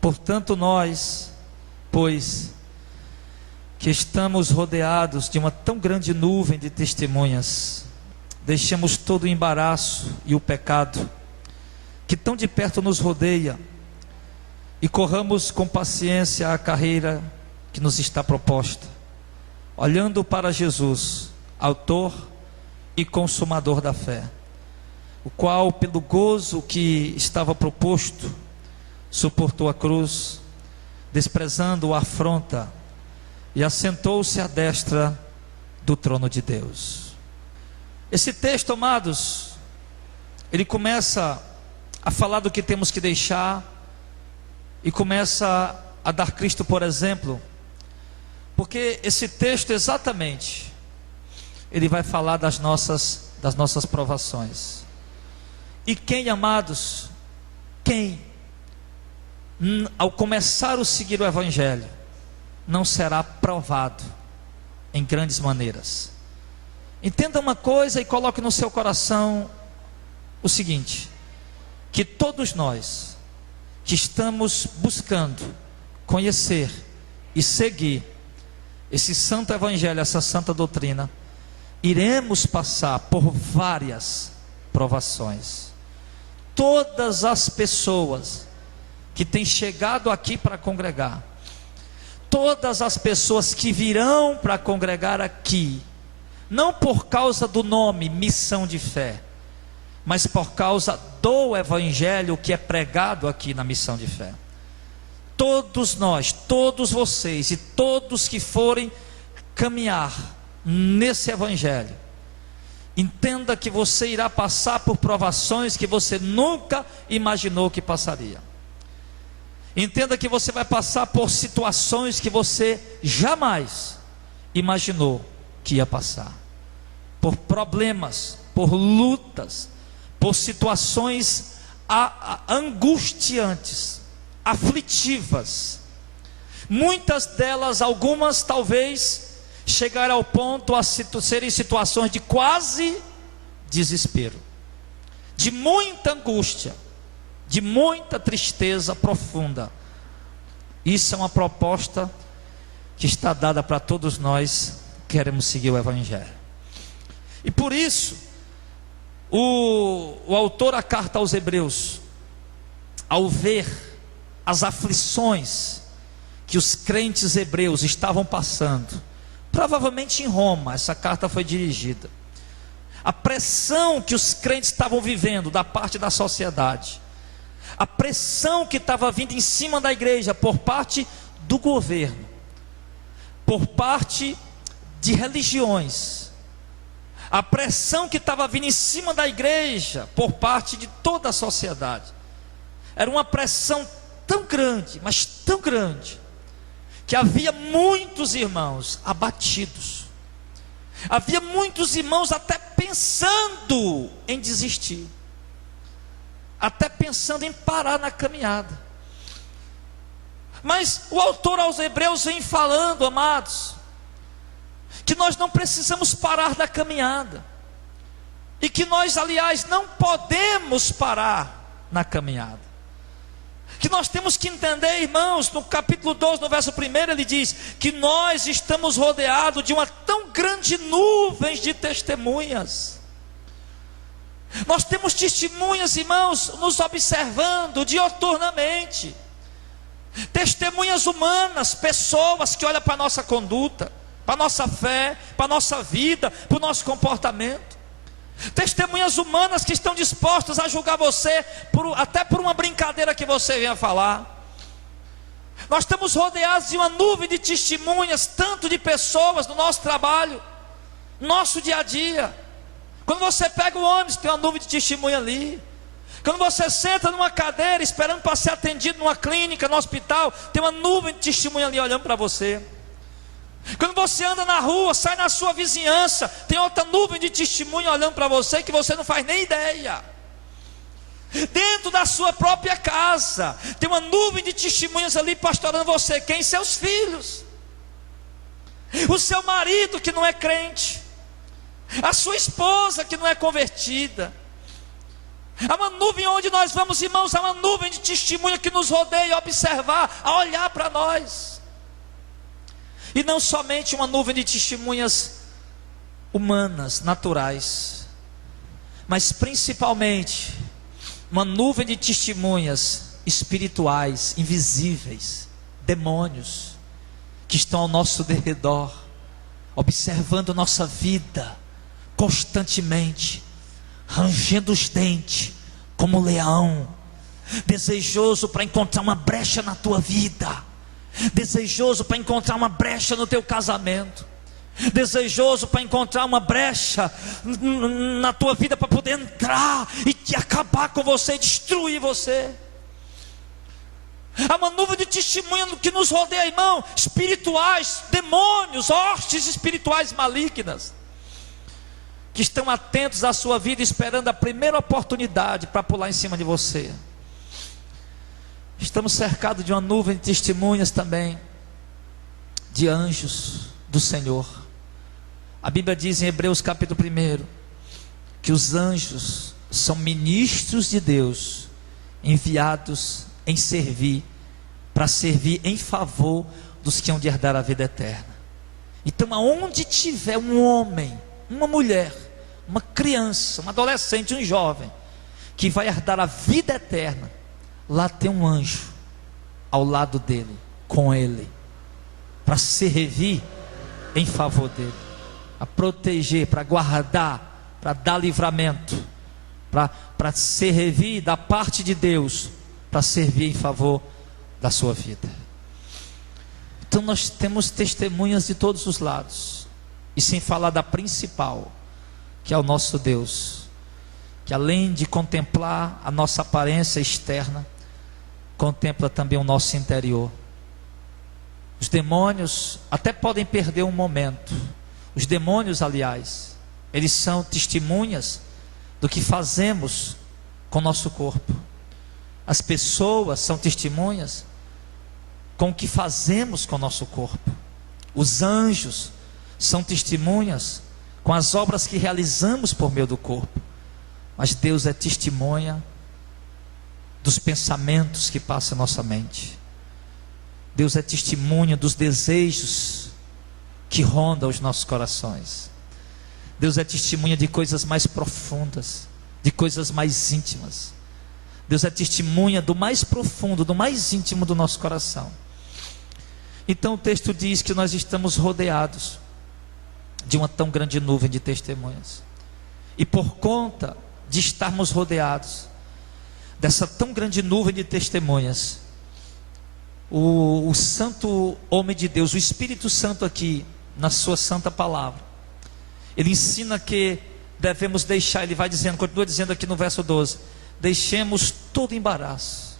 Portanto, nós, pois, que estamos rodeados de uma tão grande nuvem de testemunhas, deixemos todo o embaraço e o pecado que tão de perto nos rodeia e corramos com paciência a carreira que nos está proposta, olhando para Jesus, autor e consumador da fé, o qual, pelo gozo que estava proposto, suportou a cruz, desprezando a afronta, e assentou-se à destra do trono de Deus. Esse texto, amados, ele começa a falar do que temos que deixar, e começa a dar Cristo por exemplo, porque esse texto exatamente, ele vai falar das nossas provações. E quem, amados, quem, ao começar a seguir o Evangelho, não será provado em grandes maneiras? Entenda uma coisa e coloque no seu coração o seguinte: que todos nós que estamos buscando conhecer e seguir esse santo Evangelho, essa santa doutrina, iremos passar por várias provações. Todas as pessoas que têm chegado aqui para congregar, todas as pessoas que virão para congregar aqui, não por causa do nome Missão de Fé, mas por causa do Evangelho que é pregado aqui na Missão de Fé. Todos nós, todos vocês e todos que forem caminhar nesse Evangelho, entenda que você irá passar por provações que você nunca imaginou que passaria. Entenda que você vai passar por situações que você jamais imaginou que ia passar, por problemas, por lutas, por situações angustiantes, aflitivas. Muitas delas, algumas talvez chegarem ao ponto a serem situações de quase desespero, de muita angústia, de muita tristeza profunda. Isso é uma proposta que está dada para todos nós que queremos seguir o Evangelho. E por isso, o autor da carta aos Hebreus, ao ver as aflições que os crentes hebreus estavam passando, provavelmente em Roma, essa carta foi dirigida, a pressão que os crentes estavam vivendo da parte da sociedade, a pressão que estava vindo em cima da igreja por parte do governo, por parte de religiões, a pressão que estava vindo em cima da igreja por parte de toda a sociedade, era uma pressão tão grande, mas tão grande, que havia muitos irmãos abatidos, havia muitos irmãos até pensando em desistir, até pensando em parar na caminhada. Mas o autor aos Hebreus vem falando, amados, que nós não precisamos parar da caminhada, e que nós, aliás, não podemos parar na caminhada, que nós temos que entender, irmãos. No capítulo 12, no verso 1, ele diz que nós estamos rodeados de uma tão grande nuvem de testemunhas. Nós temos testemunhas, irmãos, nos observando dioturnamente, testemunhas humanas, pessoas que olham para a nossa conduta, para a nossa fé, para a nossa vida, para o nosso comportamento, testemunhas humanas que estão dispostas a julgar você, até por uma brincadeira que você venha falar. Nós estamos rodeados de uma nuvem de testemunhas, tanto de pessoas no nosso trabalho, nosso dia a dia. Quando você pega o ônibus, tem uma nuvem de testemunha ali. Quando você senta numa cadeira esperando para ser atendido numa clínica, no hospital, tem uma nuvem de testemunha ali olhando para você. Quando você anda na rua, sai na sua vizinhança, tem outra nuvem de testemunha olhando para você que você não faz nem ideia. Dentro da sua própria casa, tem uma nuvem de testemunhas ali pastorando você. Quem? Seus filhos, o seu marido que não é crente, a sua esposa que não é convertida, Há uma nuvem onde nós vamos, irmãos, há uma nuvem de testemunha que nos rodeia a observar, a olhar para nós. E não somente uma nuvem de testemunhas humanas, naturais, mas principalmente uma nuvem de testemunhas espirituais, invisíveis, demônios, que estão ao nosso derredor, observando nossa vida constantemente, rangendo os dentes como um leão, desejoso para encontrar uma brecha na tua vida, desejoso para encontrar uma brecha no teu casamento, desejoso para encontrar uma brecha na tua vida, para poder entrar e te acabar com você, destruir você. Há uma nuvem de testemunha que nos rodeia, irmão, espirituais, demônios, hostes espirituais malignas, que estão atentos à sua vida, esperando a primeira oportunidade para pular em cima de você. Estamos cercados de uma nuvem de testemunhas também, de anjos do Senhor. A Bíblia diz em Hebreus capítulo 1, que os anjos são ministros de Deus, enviados em servir, para servir em favor dos que hão de herdar a vida eterna. Então, aonde tiver um homem, uma mulher, uma criança, um adolescente, um jovem, que vai herdar a vida eterna, lá tem um anjo ao lado dele, com ele, para servir em favor dele, para proteger, para guardar, para dar livramento, para servir da parte de Deus, para servir em favor da sua vida. Então nós temos testemunhas de todos os lados, e sem falar da principal, que é o nosso Deus, que além de contemplar a nossa aparência externa, contempla também o nosso interior. Os demônios até podem perder um momento. Os demônios, aliás, eles são testemunhas do que fazemos com o nosso corpo. As pessoas são testemunhas com o que fazemos com o nosso corpo. Os anjos são testemunhas com as obras que realizamos por meio do corpo. Mas Deus é testemunha dos pensamentos que passam em nossa mente. Deus é testemunha dos desejos que rondam os nossos corações. Deus é testemunha de coisas mais profundas, de coisas mais íntimas. Deus é testemunha do mais profundo, do mais íntimo do nosso coração. Então o texto diz que nós estamos rodeados de uma tão grande nuvem de testemunhas. E por conta de estarmos rodeados dessa tão grande nuvem de testemunhas, o santo homem de Deus, o Espírito Santo aqui, na sua santa palavra, ele ensina que devemos deixar, ele vai dizendo, continua dizendo aqui no verso 12, deixemos todo embaraço,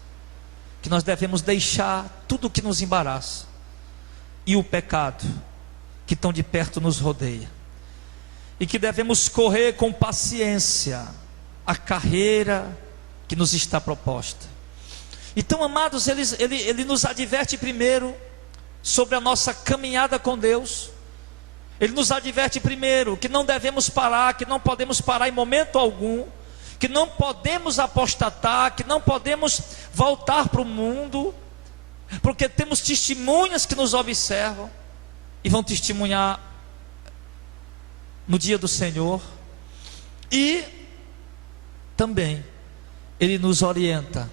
que nós devemos deixar tudo o que nos embaraça, e o pecado, que tão de perto nos rodeia, e que devemos correr com paciência, a carreira que nos está proposta. Então, amados, ele nos adverte primeiro sobre a nossa caminhada com Deus. Ele nos adverte primeiro que não devemos parar, que não podemos parar em momento algum, que não podemos apostatar, que não podemos voltar para o mundo, porque temos testemunhas que nos observam e vão testemunhar no dia do Senhor. E também ele nos orienta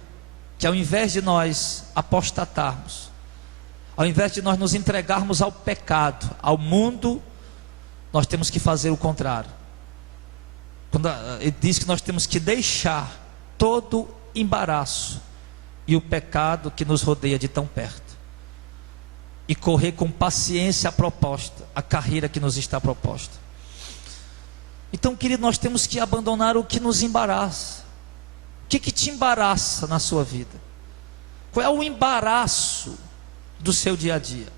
que ao invés de nós apostatarmos, ao invés de nós nos entregarmos ao pecado, ao mundo, nós temos que fazer o contrário. Quando ele diz que nós temos que deixar todo embaraço e o pecado que nos rodeia de tão perto, e correr com paciência a proposta, a carreira que nos está proposta. Então, querido, nós temos que abandonar o que nos embaraça. O que te embaraça na sua vida? Qual é o embaraço do seu dia a dia?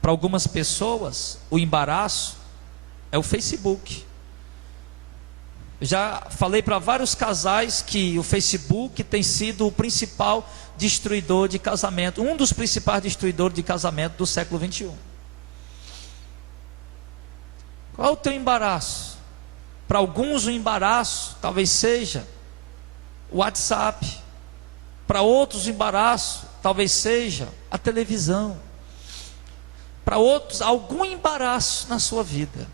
Para algumas pessoas, o embaraço é o Facebook. Eu já falei para vários casais que o Facebook tem sido o principal destruidor de casamento, um dos principais destruidores de casamento do século 21. Qual é o teu embaraço? Para alguns o embaraço talvez seja o WhatsApp. Para outros, o embaraço talvez seja a televisão. Para outros, algum embaraço na sua vida,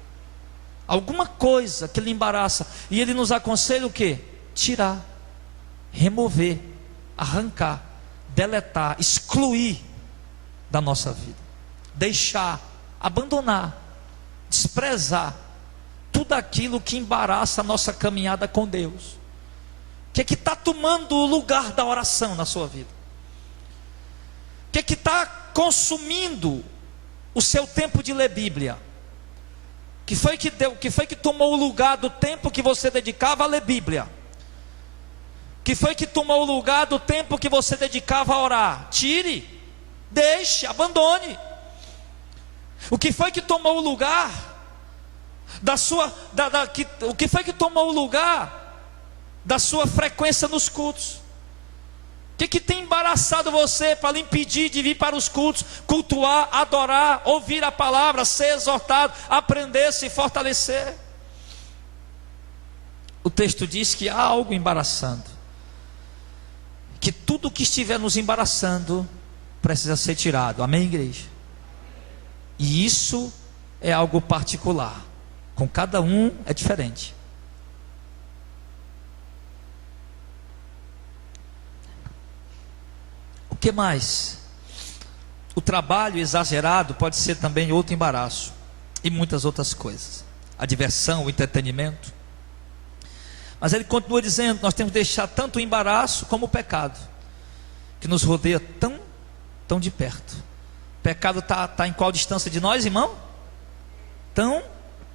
alguma coisa que lhe embaraça, e ele nos aconselha o quê? Tirar, remover, arrancar, deletar, excluir da nossa vida, deixar, abandonar, desprezar tudo aquilo que embaraça a nossa caminhada com Deus. O que está tomando o lugar da oração na sua vida? O que está consumindo o seu tempo de ler Bíblia? Que foi que tomou o lugar do tempo que você dedicava a ler Bíblia? Que foi que tomou o lugar do tempo que você dedicava a orar? Tire, deixe, abandone. O que foi que tomou o lugar da sua, o que foi que tomou o lugar da sua frequência nos cultos? O que tem embaraçado você para lhe impedir de vir para os cultos, cultuar, adorar, ouvir a palavra, ser exortado, aprender, se fortalecer? O texto diz que há algo embaraçando, que tudo que estiver nos embaraçando precisa ser tirado. Amém, igreja? E isso é algo particular, com cada um é diferente. O que mais? O trabalho exagerado pode ser também outro embaraço, e muitas outras coisas, a diversão, o entretenimento. Mas ele continua dizendo: nós temos que deixar tanto o embaraço como o pecado, que nos rodeia tão de perto. O pecado está em qual distância de nós, irmão? Tão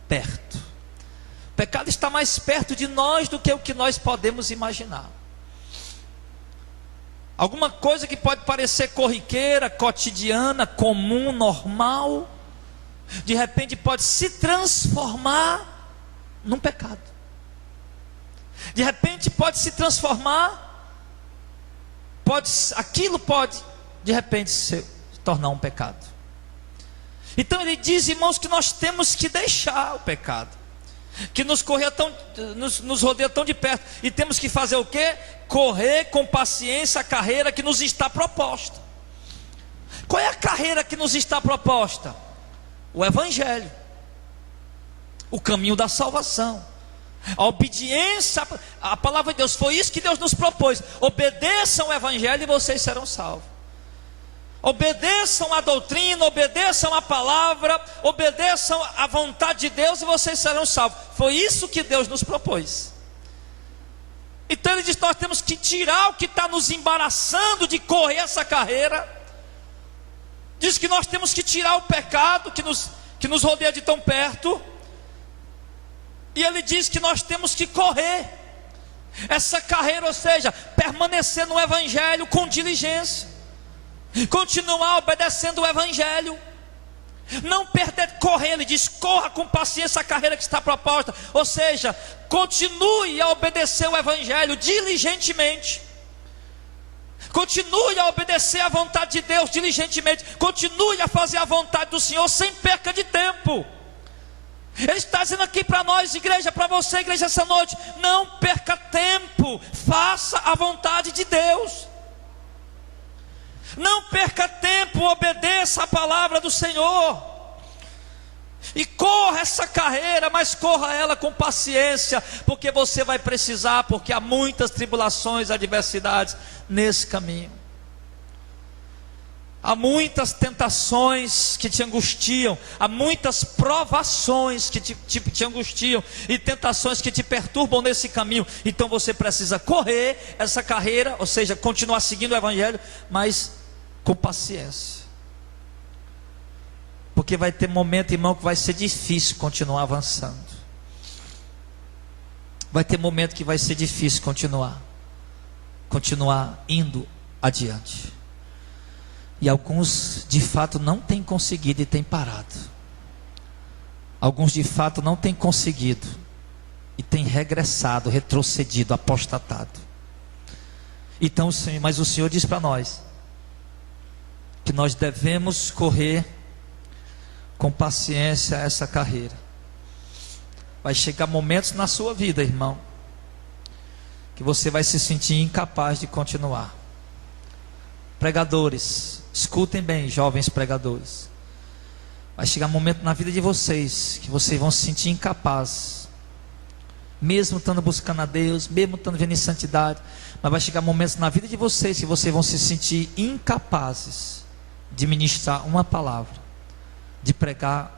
perto. O pecado está mais perto de nós do que o que nós podemos imaginar. Alguma coisa que pode parecer corriqueira, cotidiana, comum, normal, de repente pode se transformar num pecado. De repente pode se transformar, aquilo pode de repente se tornar um pecado. Então ele diz, irmãos, que nós temos que deixar o pecado, que nos rodeia tão de perto, e temos que fazer o quê? Correr com paciência a carreira que nos está proposta. Qual é a carreira que nos está proposta? O Evangelho, o caminho da salvação, a obediência à palavra de Deus. Foi isso que Deus nos propôs: obedeçam o Evangelho e vocês serão salvos. Obedeçam a doutrina, obedeçam a palavra, obedeçam à vontade de Deus e vocês serão salvos. Foi isso que Deus nos propôs. Então ele diz: nós temos que tirar o que está nos embaraçando de correr essa carreira. Diz que nós temos que tirar o pecado que nos rodeia de tão perto. E ele diz que nós temos que correr essa carreira, ou seja, permanecer no Evangelho com diligência, continuar obedecendo o Evangelho, não perder, correr. Ele diz: corra com paciência a carreira que está proposta, ou seja, continue a obedecer o Evangelho diligentemente, continue a obedecer a vontade de Deus diligentemente, continue a fazer a vontade do Senhor sem perca de tempo. Ele está dizendo aqui para nós, igreja, para você, igreja, essa noite: não perca tempo, faça a vontade de Deus. Não perca tempo, obedeça a palavra do Senhor. E corra essa carreira, mas corra ela com paciência, porque você vai precisar, porque há muitas tribulações, adversidades nesse caminho. Há muitas tentações que te angustiam, há muitas provações que te angustiam, e tentações que te perturbam nesse caminho. Então você precisa correr essa carreira, ou seja, continuar seguindo o Evangelho, mas com paciência. Porque vai ter momento, irmão, que vai ser difícil continuar avançando. Vai ter momento que vai ser difícil continuar indo adiante. E alguns de fato não têm conseguido e têm parado. Alguns de fato não têm conseguido e têm regressado, retrocedido, apostatado. Então, mas o Senhor diz para nós que nós devemos correr com paciência essa carreira. Vai chegar momentos na sua vida, irmão, que você vai se sentir incapaz de continuar. Pregadores, escutem bem, jovens pregadores. Vai chegar um momento na vida de vocês que vocês vão se sentir incapazes, mesmo estando buscando a Deus, mesmo estando vivendo em santidade, mas vai chegar momentos na vida de vocês que vocês vão se sentir incapazes de ministrar uma palavra, de pregar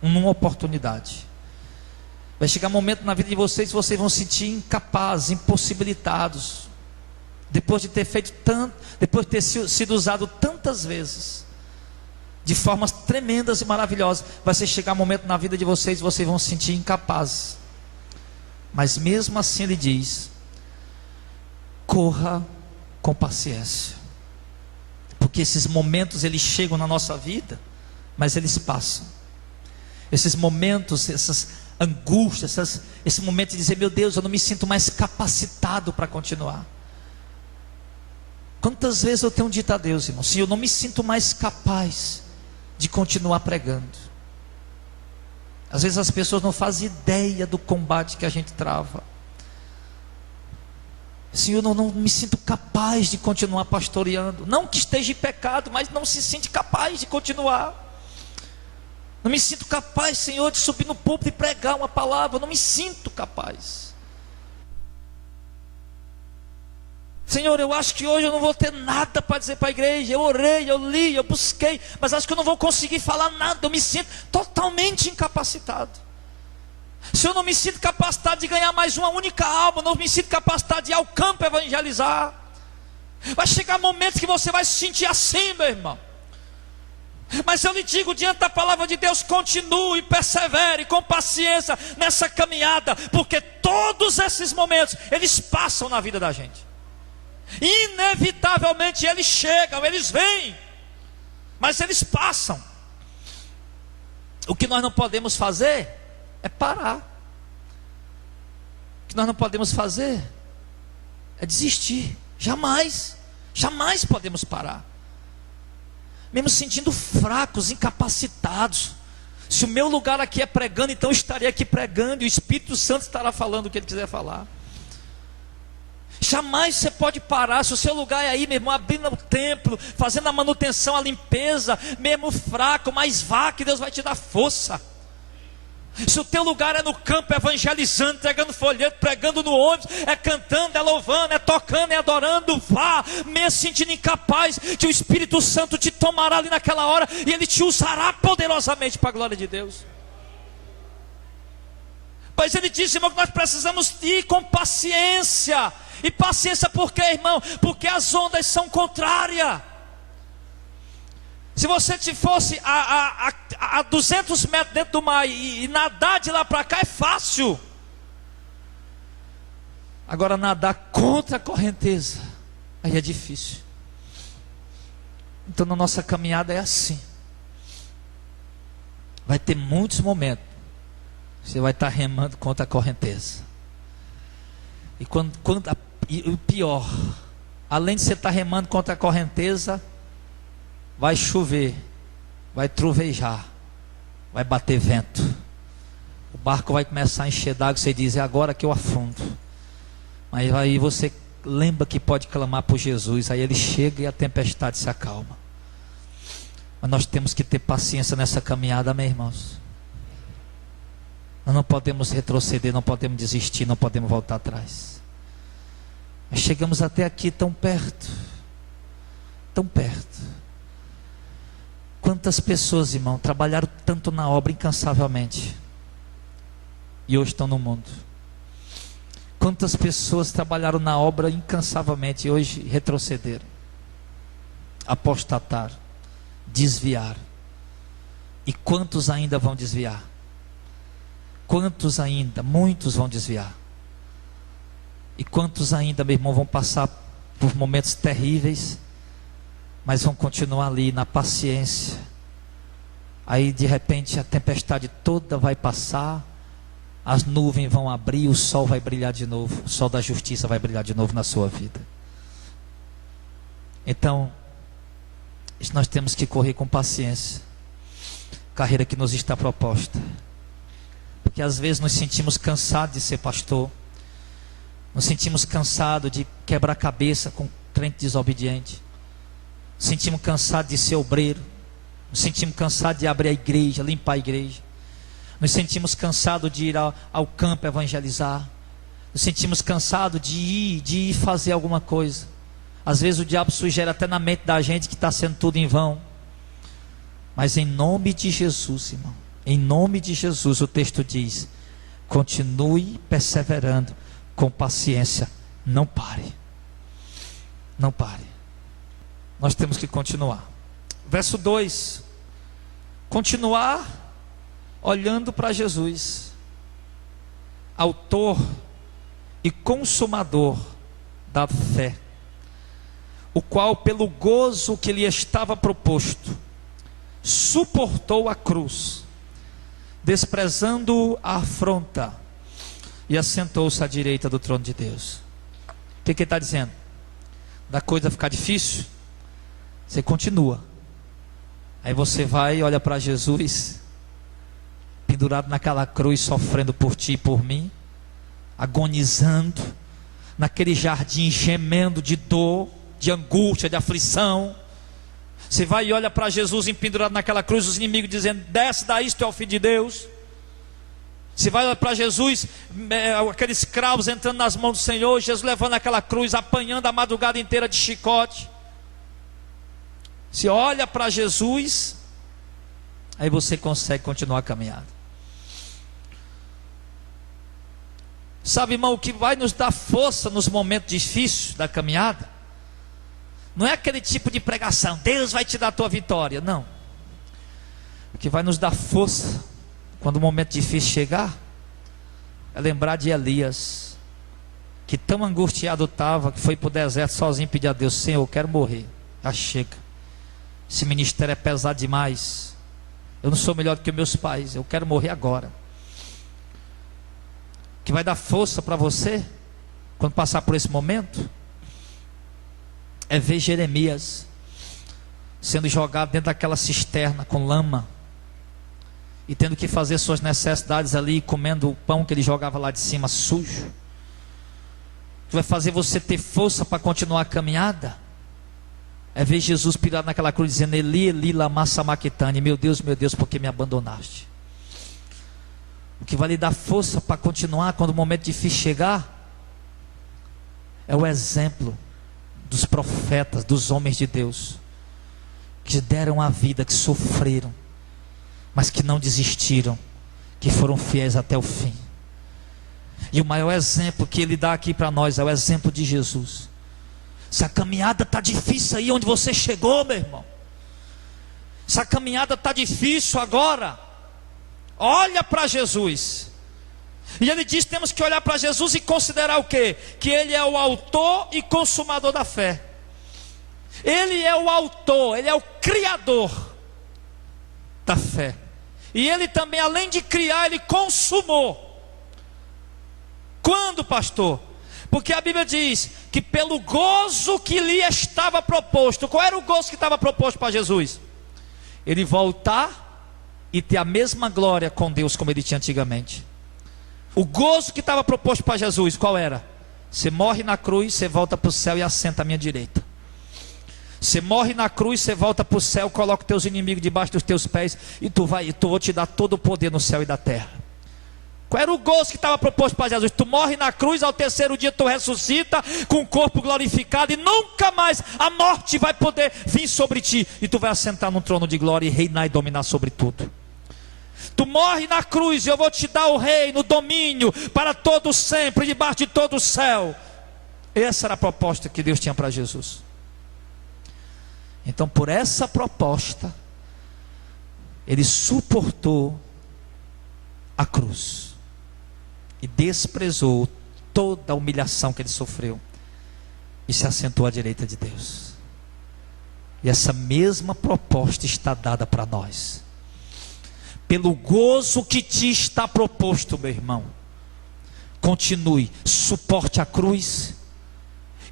uma oportunidade. Vai chegar um momento na vida de vocês que vocês vão se sentir incapazes, impossibilitados, depois de ter feito tanto, depois de ter sido usado tantas vezes, de formas tremendas e maravilhosas. Vai chegar um momento na vida de vocês vão se sentir incapazes. Mas mesmo assim ele diz: corra com paciência, porque esses momentos eles chegam na nossa vida, mas eles passam. Esses momentos, essas angústias, esse momento de dizer: meu Deus, eu não me sinto mais capacitado para continuar. Quantas vezes eu tenho dito a Deus, irmão: Senhor, eu não me sinto mais capaz de continuar pregando. Às vezes as pessoas não fazem ideia do combate que a gente trava. Senhor, eu não me sinto capaz de continuar pastoreando. Não que esteja em pecado, mas não se sente capaz de continuar. Não me sinto capaz, Senhor, de subir no púlpito e pregar uma palavra. Eu não me sinto capaz. Senhor, eu acho que hoje eu não vou ter nada para dizer para a igreja. Eu orei, eu li, eu busquei, mas acho que eu não vou conseguir falar nada. Eu me sinto totalmente incapacitado. Se eu não me sinto capacitado de ganhar mais uma única alma, não me sinto capacitado de ir ao campo evangelizar. Vai chegar momentos que você vai se sentir assim, meu irmão. Mas eu lhe digo, diante da palavra de Deus, continue, persevere com paciência nessa caminhada, porque todos esses momentos, eles passam na vida da gente. Inevitavelmente eles chegam, eles vêm, mas eles passam. O que nós não podemos fazer é parar. O que nós não podemos fazer é desistir. Jamais, jamais podemos parar. Mesmo sentindo fracos, incapacitados. Se o meu lugar aqui é pregando, então eu estarei aqui pregando, e o Espírito Santo estará falando o que ele quiser falar. Jamais você pode parar. Se o seu lugar é aí, meu irmão, abrindo o templo, fazendo a manutenção, a limpeza, mesmo fraco, mas vá, que Deus vai te dar força. Se o teu lugar é no campo, evangelizando, entregando folheto, pregando no ônibus, é cantando, é louvando, é tocando, é adorando, vá, mesmo sentindo incapaz, que o Espírito Santo te tomará ali naquela hora, e Ele te usará poderosamente para a glória de Deus. Pois Ele disse, irmão, que nós precisamos ir com paciência. E paciência por quê, irmão? Porque as ondas são contrárias. Se você te fosse a 200 metros dentro do mar e nadar de lá para cá é fácil. Agora nadar contra a correnteza, aí é difícil. Então na nossa caminhada é assim. Vai ter muitos momentos você vai estar remando contra a correnteza. E o pior, além de você estar remando contra a correnteza, vai chover, vai trovejar, vai bater vento. O barco vai começar a encher d'água, você diz: é agora que eu afundo. Mas aí você lembra que pode clamar por Jesus, aí ele chega e a tempestade se acalma. Mas nós temos que ter paciência nessa caminhada, meus irmãos. Nós não podemos retroceder, não podemos desistir, não podemos voltar atrás. Mas chegamos até aqui tão perto, tão perto. Quantas pessoas, irmão, trabalharam tanto na obra incansavelmente e hoje estão no mundo? Quantas pessoas trabalharam na obra incansavelmente e hoje retrocederam, apostataram, desviaram? E quantos ainda vão desviar? Quantos ainda? Muitos vão desviar. E quantos ainda, meu irmão, vão passar por momentos terríveis, mas vão continuar ali na paciência. Aí de repente a tempestade toda vai passar, as nuvens vão abrir, o sol vai brilhar de novo, o sol da justiça vai brilhar de novo na sua vida. Então, nós temos que correr com paciência, carreira que nos está proposta. Porque às vezes nos sentimos cansados de ser pastor, Nos sentimos cansados de quebrar cabeça com crente desobediente. Nos sentimos cansados de ser obreiro. Nos sentimos cansados de abrir a igreja, limpar a igreja. Nos sentimos cansados de ir ao campo evangelizar. Nos sentimos cansados de ir fazer alguma coisa. Às vezes o diabo sugere até na mente da gente que está sendo tudo em vão. Mas em nome de Jesus, irmão, em nome de Jesus, o texto diz: continue perseverando com paciência, não pare. Não pare. Nós temos que continuar. Verso 2: continuar olhando para Jesus, autor e consumador da fé, o qual pelo gozo que lhe estava proposto, suportou a cruz, desprezando a afronta, e assentou-se à direita do trono de Deus. O que ele está dizendo? Da coisa ficar difícil, você continua. Aí você vai e olha para Jesus, pendurado naquela cruz, sofrendo por ti e por mim, agonizando, naquele jardim, gemendo de dor, de angústia, de aflição. Você vai e olha para Jesus pendurado naquela cruz, os inimigos dizendo: desce daí, tu é o Filho de Deus. Você vai olhar para Jesus, aqueles cravos entrando nas mãos do Senhor, Jesus levando aquela cruz, apanhando a madrugada inteira de chicote. Você olha para Jesus, aí você consegue continuar a caminhada. Sabe, irmão, o que vai nos dar força nos momentos difíceis da caminhada, não é aquele tipo de pregação: Deus vai te dar a tua vitória. Não. O que vai nos dar força quando o momento difícil chegar, é lembrar de Elias, que tão angustiado estava, que foi para o deserto sozinho pedir a Deus: Senhor, eu quero morrer, já chega, esse ministério é pesado demais, eu não sou melhor do que meus pais, eu quero morrer agora. O que vai dar força para você quando passar por esse momento é ver Jeremias sendo jogado dentro daquela cisterna com lama, e tendo que fazer suas necessidades ali, comendo o pão que ele jogava lá de cima sujo. Que vai fazer você ter força para continuar a caminhada é ver Jesus pirado naquela cruz dizendo: Eli, Eli, lama sabachthani, meu Deus, por que me abandonaste? O que vai lhe dar força para continuar quando o momento difícil chegar é o exemplo dos profetas, dos homens de Deus, que deram a vida, que sofreram, mas que não desistiram, que foram fiéis até o fim. E o maior exemplo que ele dá aqui para nós é o exemplo de Jesus. Se a caminhada está difícil aí onde você chegou, meu irmão, se a caminhada está difícil agora, olha para Jesus. E ele diz: temos que olhar para Jesus e considerar o quê? Que ele é o autor e consumador da fé. Ele é o autor, ele é o criador da fé. E ele também, além de criar, ele consumou. Quando, pastor? Porque a Bíblia diz que pelo gozo que lhe estava proposto. Qual era o gozo que estava proposto para Jesus? Ele voltar e ter a mesma glória com Deus como ele tinha antigamente. O gozo que estava proposto para Jesus, qual era? Você morre na cruz, você volta para o céu e assenta à minha direita. Você morre na cruz, você volta para o céu, coloca os teus inimigos debaixo dos teus pés, e tu vou te dar todo o poder no céu e da terra. Qual era o gozo que estava proposto para Jesus? Tu morre na cruz, ao terceiro dia tu ressuscita com o corpo glorificado, e nunca mais a morte vai poder vir sobre ti, e tu vai assentar num trono de glória e reinar e dominar sobre tudo. Tu morre na cruz e eu vou te dar o reino, o domínio para todo sempre, debaixo de todo o céu. Essa era a proposta que Deus tinha para Jesus. Então, por essa proposta, ele suportou a cruz e desprezou toda a humilhação que ele sofreu e se assentou à direita de Deus. E essa mesma proposta está dada para nós. Pelo gozo que te está proposto, meu irmão, continue, suporte a cruz,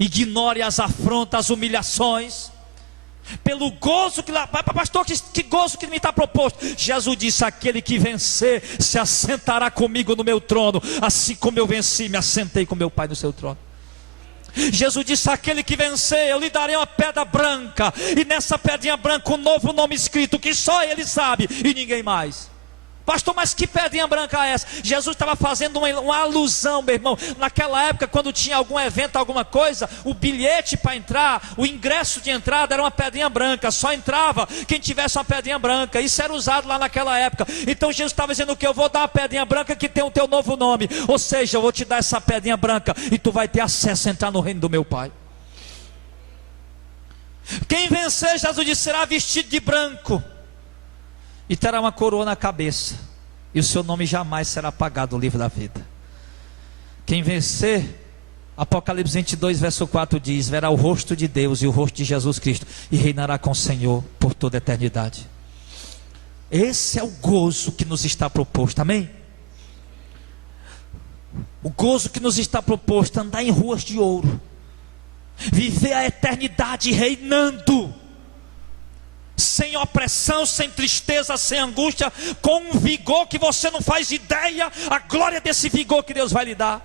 ignore as afrontas, as humilhações, Pelo gozo que lá, pastor, que gozo que me está proposto. Jesus disse: aquele que vencer se assentará comigo no meu trono, assim como eu venci, me assentei com meu Pai no seu trono. Jesus disse: aquele que vencer, eu lhe darei uma pedra branca, e nessa pedrinha branca um novo nome escrito, que só ele sabe e ninguém mais. Pastor, mas que pedrinha branca é essa? Jesus estava fazendo uma alusão, meu irmão. Naquela época, quando tinha algum evento, alguma coisa, o bilhete para entrar, o ingresso de entrada era uma pedrinha branca. Só entrava quem tivesse uma pedrinha branca. Isso era usado lá naquela época. Então Jesus estava dizendo o que? Eu vou dar uma pedrinha branca que tem o teu novo nome. Ou seja, eu vou te dar essa pedrinha branca e tu vai ter acesso a entrar no reino do meu Pai. Quem vencer, Jesus disse, será vestido de branco e terá uma coroa na cabeça, e o seu nome jamais será apagado do livro da vida. Quem vencer, Apocalipse 22 verso 4 diz: verá o rosto de Deus e o rosto de Jesus Cristo, e reinará com o Senhor por toda a eternidade. Esse é o gozo que nos está proposto, amém? O gozo que nos está proposto, andar em ruas de ouro, viver a eternidade reinando, sem opressão, sem tristeza, sem angústia, com um vigor que você não faz ideia, a glória desse vigor que Deus vai lhe dar,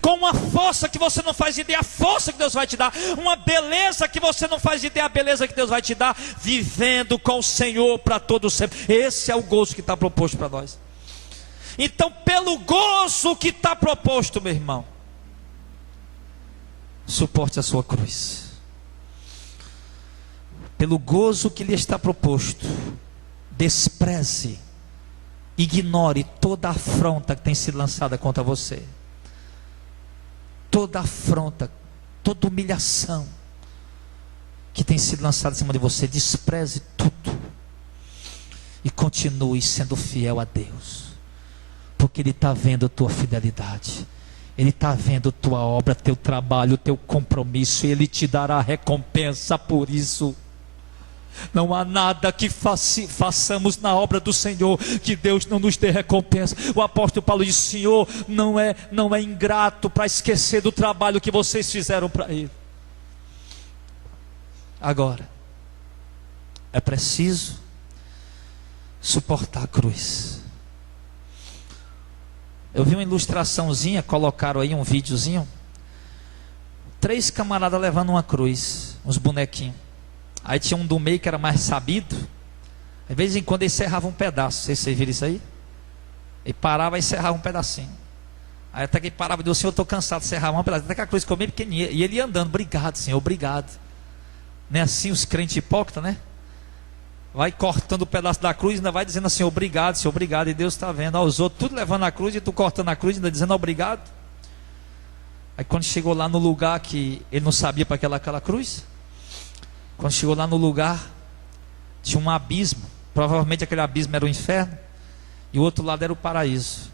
com uma força que você não faz ideia, a força que Deus vai te dar, uma beleza que você não faz ideia, a beleza que Deus vai te dar, vivendo com o Senhor para todo sempre. Esse é o gozo que está proposto para nós. Então, pelo gozo que está proposto, meu irmão, suporte a sua cruz. Pelo gozo que lhe está proposto, despreze, ignore toda afronta que tem sido lançada contra você, toda afronta, toda humilhação que tem sido lançada em cima de você. Despreze tudo e continue sendo fiel a Deus, porque Ele está vendo a tua fidelidade, Ele está vendo a tua obra, teu trabalho, teu compromisso, e Ele te dará recompensa por isso. Não há nada que façamos na obra do Senhor que Deus não nos dê recompensa. O apóstolo Paulo diz: Senhor, não é ingrato para esquecer do trabalho que vocês fizeram para Ele. Agora, é preciso suportar a cruz. Eu vi uma ilustraçãozinha, colocaram aí um videozinho, 3 camaradas levando uma cruz, uns bonequinhos. Aí tinha um do meio que era mais sabido. De vez em quando ele serrava um pedaço. Vocês viram isso aí? Ele parava e serrava um pedacinho. Aí até que ele parava e disse: Senhor, eu estou cansado de serrar um pedaço. Até que a cruz ficou meio pequenininha. E ele ia andando: obrigado, Senhor, obrigado. Não é assim os crentes hipócritas, né? Vai cortando o pedaço da cruz e ainda vai dizendo assim: obrigado, Senhor, obrigado. E Deus está vendo. Ó, os outros tudo levando a cruz e tu cortando a cruz e ainda dizendo obrigado. Aí quando chegou lá no lugar que ele não sabia para aquela cruz, quando chegou lá no lugar, tinha um abismo. Provavelmente aquele abismo era o inferno, e o outro lado era o paraíso.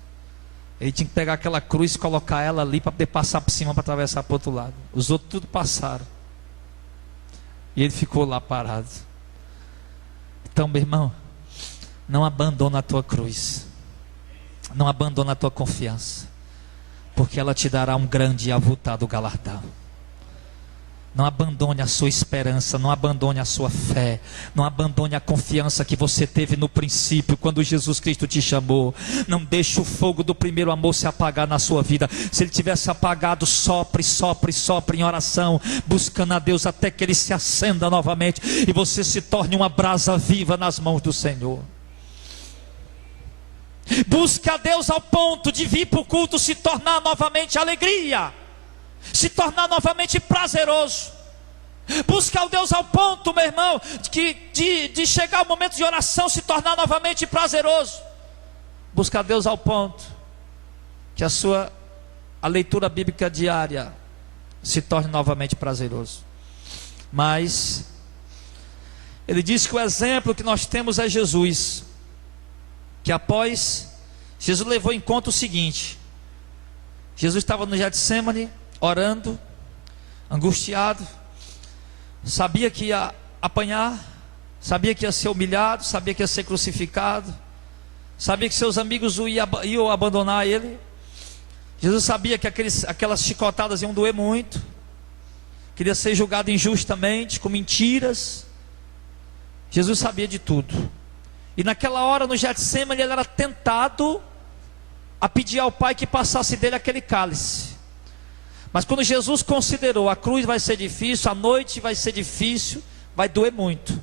Ele tinha que pegar aquela cruz e colocar ela ali para poder passar por cima, para atravessar para o outro lado. Os outros tudo passaram, e ele ficou lá parado. Então, meu irmão, não abandona a tua cruz, não abandona a tua confiança, porque ela te dará um grande e avultado galardão. Não abandone a sua esperança, não abandone a sua fé, não abandone a confiança que você teve no princípio, quando Jesus Cristo te chamou. Não deixe o fogo do primeiro amor se apagar na sua vida. Se ele tivesse apagado, sopre, sopre, sopre em oração, buscando a Deus até que ele se acenda novamente e você se torne uma brasa viva nas mãos do Senhor. Busque a Deus ao ponto de vir para o culto se tornar novamente alegria, se tornar novamente prazeroso. Busca ao Deus ao ponto, meu irmão, de chegar o momento de oração se tornar novamente prazeroso. Busca a Deus ao ponto que a leitura bíblica diária se torne novamente prazeroso. Mas ele diz que o exemplo que nós temos é Jesus, que após Jesus levou em conta o seguinte: Jesus estava no Getsemane orando, angustiado, sabia que ia apanhar, sabia que ia ser humilhado, sabia que ia ser crucificado, sabia que seus amigos iam abandonar ele. Jesus sabia que aquelas chicotadas iam doer muito, queria ser julgado injustamente, com mentiras. Jesus sabia de tudo. E naquela hora no Getsemane ele era tentado a pedir ao Pai que passasse dele aquele cálice. Mas quando Jesus considerou, a cruz vai ser difícil, a noite vai ser difícil, vai doer muito,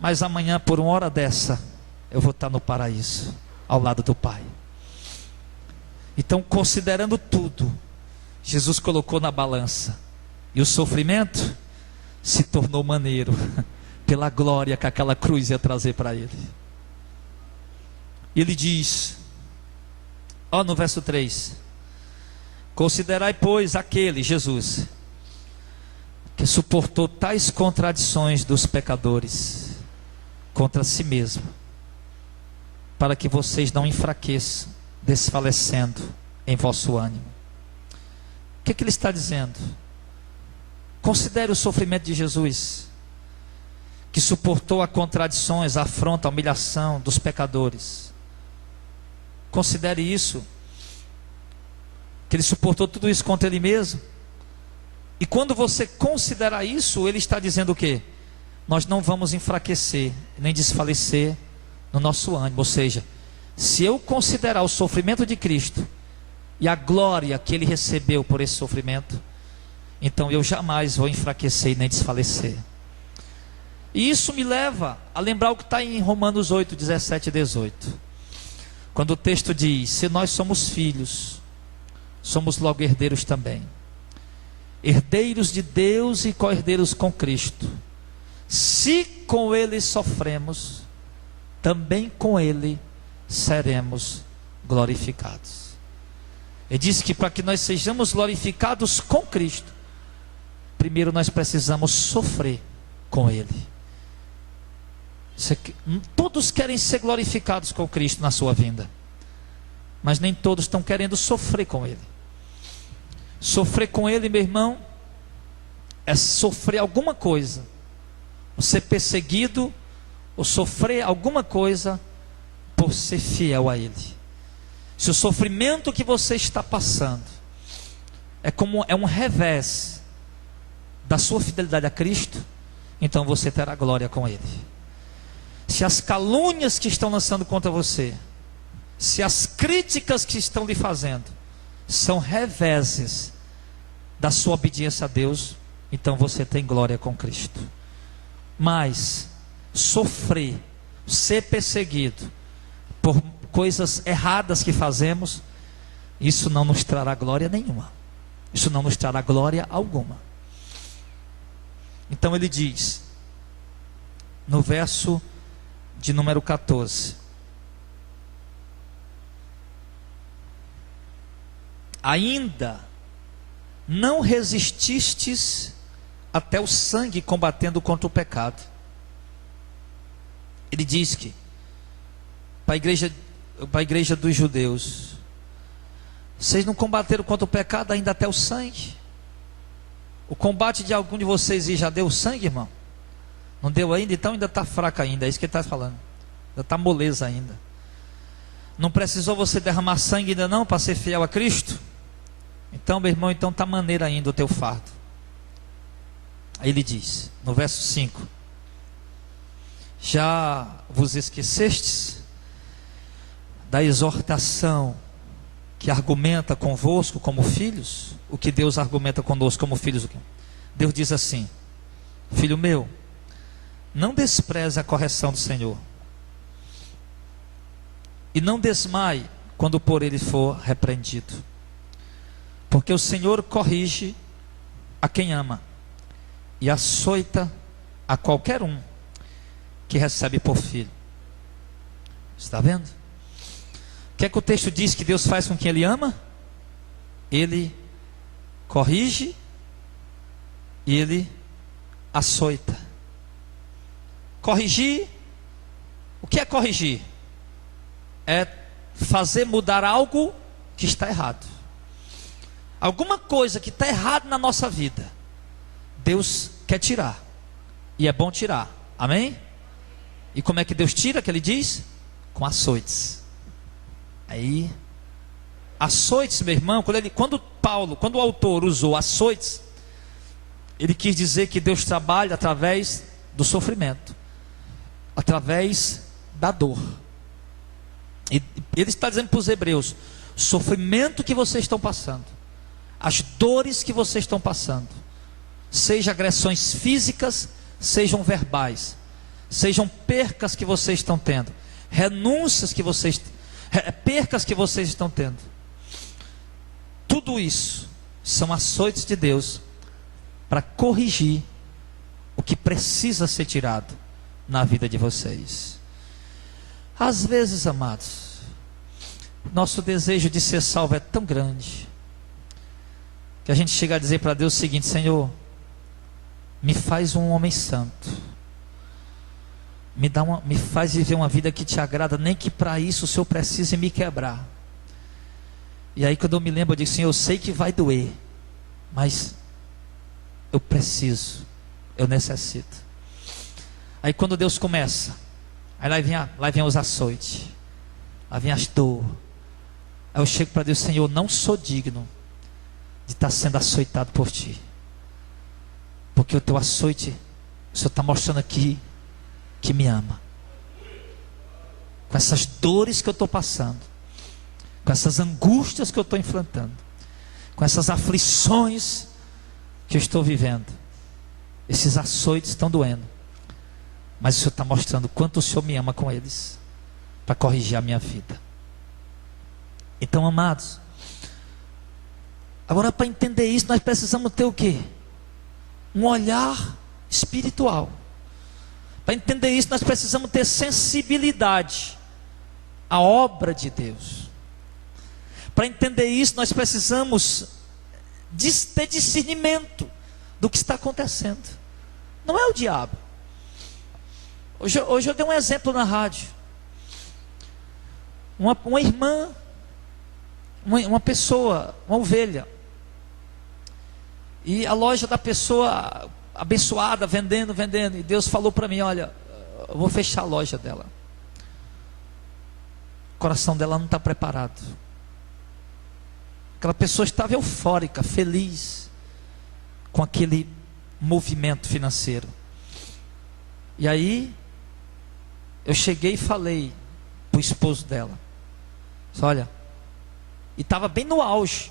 mas amanhã por uma hora dessa eu vou estar no paraíso, ao lado do Pai. Então, considerando tudo, Jesus colocou na balança, e o sofrimento se tornou maneiro, pela glória que aquela cruz ia trazer para ele. E ele diz, no verso 3: considerai, pois, aquele, Jesus, que suportou tais contradições dos pecadores contra si mesmo, para que vocês não enfraqueçam, desfalecendo em vosso ânimo. O que ele está dizendo? Considere o sofrimento de Jesus, que suportou as contradições, a afronta, a humilhação dos pecadores. Considere isso, que ele suportou tudo isso contra ele mesmo. E quando você considerar isso, ele está dizendo o quê? Nós não vamos enfraquecer, nem desfalecer no nosso ânimo. Ou seja, se eu considerar o sofrimento de Cristo e a glória que ele recebeu por esse sofrimento, então eu jamais vou enfraquecer e nem desfalecer. E isso me leva a lembrar o que está em Romanos 8, 17 e 18, quando o texto diz: se nós somos filhos, somos logo herdeiros também, herdeiros de Deus e co-herdeiros com Cristo. Se com ele sofremos, também com ele seremos glorificados. Ele diz que para que nós sejamos glorificados com Cristo, primeiro nós precisamos sofrer com ele. Todos querem ser glorificados com Cristo na sua vinda, mas nem todos estão querendo sofrer com ele. Sofrer com ele, meu irmão, é sofrer alguma coisa, ou ser perseguido, ou sofrer alguma coisa por ser fiel a ele. Se o sofrimento que você está passando é um revés da sua fidelidade a Cristo, então você terá glória com ele. Se as calúnias que estão lançando contra você, se as críticas que estão lhe fazendo são reveses da sua obediência a Deus, então você tem glória com Cristo. Mas sofrer, ser perseguido por coisas erradas que fazemos, isso não nos trará glória nenhuma, isso não nos trará glória alguma. Então ele diz no verso de número 14: ainda não resististes até o sangue combatendo contra o pecado. Ele diz que para a igreja dos judeus, vocês não combateram contra o pecado ainda até o sangue. O combate de algum de vocês já deu sangue, irmão? Não deu ainda? Então ainda está fraco ainda, é isso que ele está falando. Ainda está moleza ainda. Não precisou você derramar sangue ainda não para ser fiel a Cristo? Então, meu irmão, então está maneiro ainda o teu fardo. Aí ele diz, no verso 5: já vos esquecestes da exortação que argumenta convosco como filhos? O que Deus argumenta conosco como filhos? Deus diz assim: filho meu, não despreze a correção do Senhor, e não desmaie quando por ele for repreendido, porque o Senhor corrige a quem ama e açoita a qualquer um que recebe por filho. Está vendo? O que é que o texto diz que Deus faz com quem ele ama? Ele corrige e ele açoita. Corrigir, o que é corrigir? É fazer mudar algo que está errado. Alguma coisa que está errada na nossa vida, Deus quer tirar, e é bom tirar, amém? E como é que Deus tira, que ele diz? Com açoites. Aí, açoites, meu irmão, quando o autor usou açoites, Ele quis dizer que Deus trabalha através do sofrimento, através da dor. E ele está dizendo para os hebreus: o sofrimento que vocês estão passando, as dores que vocês estão passando, seja agressões físicas, sejam verbais, sejam percas que vocês estão tendo, renúncias que vocês, percas que vocês estão tendo, tudo isso são açoites de Deus para corrigir o que precisa ser tirado na vida de vocês. Às vezes, amados, nosso desejo de ser salvo é tão grande que a gente chega a dizer para Deus o seguinte: Senhor, me faz um homem santo, me faz viver uma vida que te agrada, nem que para isso o Senhor precise me quebrar. E aí quando eu me lembro, eu digo: Senhor, eu sei que vai doer, mas eu preciso, eu necessito. Aí quando Deus começa, aí lá vem os açoites, lá vem as dores. Aí eu chego para Deus: Senhor, eu não sou digno de estar sendo açoitado por Ti, porque o Teu açoite, o Senhor está mostrando aqui que me ama. Com essas dores que eu estou passando, com essas angústias que eu estou enfrentando, com essas aflições que eu estou vivendo, esses açoites estão doendo, mas o Senhor está mostrando quanto o Senhor me ama com eles, para corrigir a minha vida. Então, amados, agora para entender isso, nós precisamos ter o quê? Um olhar espiritual. Para entender isso, nós precisamos ter sensibilidade à obra de Deus. Para entender isso, nós precisamos ter discernimento do que está acontecendo. Não é o diabo. Hoje eu dei um exemplo na rádio. Uma irmã, uma pessoa, uma ovelha, e a loja da pessoa abençoada, vendendo, e Deus falou para mim: olha, eu vou fechar a loja dela. O coração dela não está preparado. Aquela pessoa estava eufórica, feliz com aquele movimento financeiro. E aí eu cheguei e falei para o esposo dela: olha, e estava bem no auge.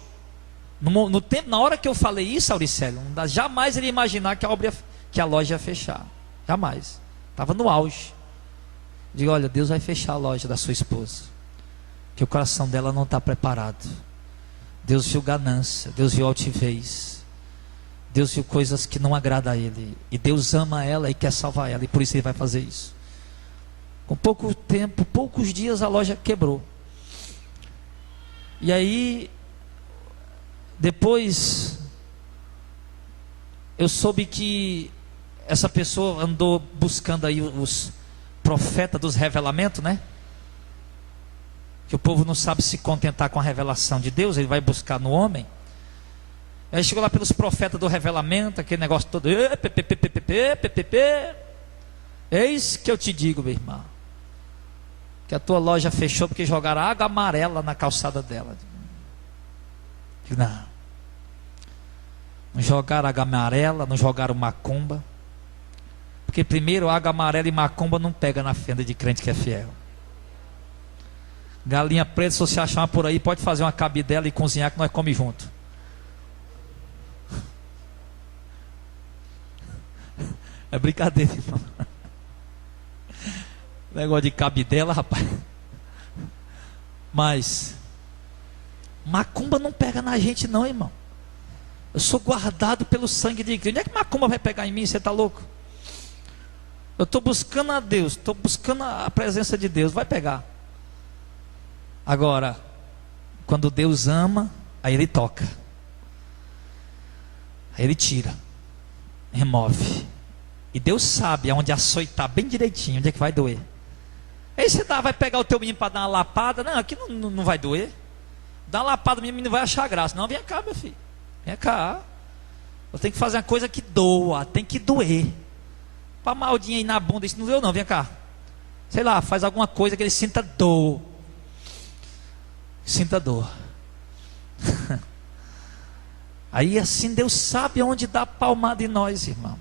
No tempo, na hora que eu falei isso, Auricélio, jamais ele ia imaginar que a loja ia fechar. Jamais. Estava no auge. Digo: olha, Deus vai fechar a loja da sua esposa, que o coração dela não está preparado. Deus viu ganância, Deus viu altivez, Deus viu coisas que não agradam a Ele, e Deus ama ela e quer salvar ela, e por isso Ele vai fazer isso. Com pouco tempo, poucos dias, a loja quebrou. E aí, depois, eu soube que essa pessoa andou buscando aí os profetas dos revelamentos, né? Que o povo não sabe se contentar com a revelação de Deus, ele vai buscar no homem. Aí chegou lá pelos profetas do revelamento, aquele negócio todo: eis que eu te digo, meu irmão, que a tua loja fechou porque jogaram água amarela na calçada dela. Não jogaram água amarela, não jogaram macumba, porque primeiro água amarela e macumba não pega na fenda de crente que é fiel. Galinha preta, se você achar uma por aí, pode fazer uma cabidela e cozinhar que nós comemos junto. É brincadeira, irmão. Negócio de cabidela, rapaz. Mas macumba não pega na gente não, irmão. Eu sou guardado pelo sangue de Cristo. Onde é que macumba vai pegar em mim? Você está louco? Eu estou buscando a Deus, estou buscando a presença de Deus. Vai pegar. Agora, quando Deus ama, aí Ele toca, aí Ele tira, remove. E Deus sabe aonde açoitar bem direitinho, onde é que vai doer. Aí você vai pegar o teu menino para dar uma lapada. Não, aqui não vai doer. Dá uma lapada, o menino vai achar graça. Não, vem cá, meu filho, vem cá. Eu tenho que fazer uma coisa que doa, tem que doer. Para maldinha aí na bunda, isso não doeu não, vem cá. Sei lá, faz alguma coisa que ele sinta dor. Sinta dor. Aí assim Deus sabe aonde dá a palmada em nós, irmão.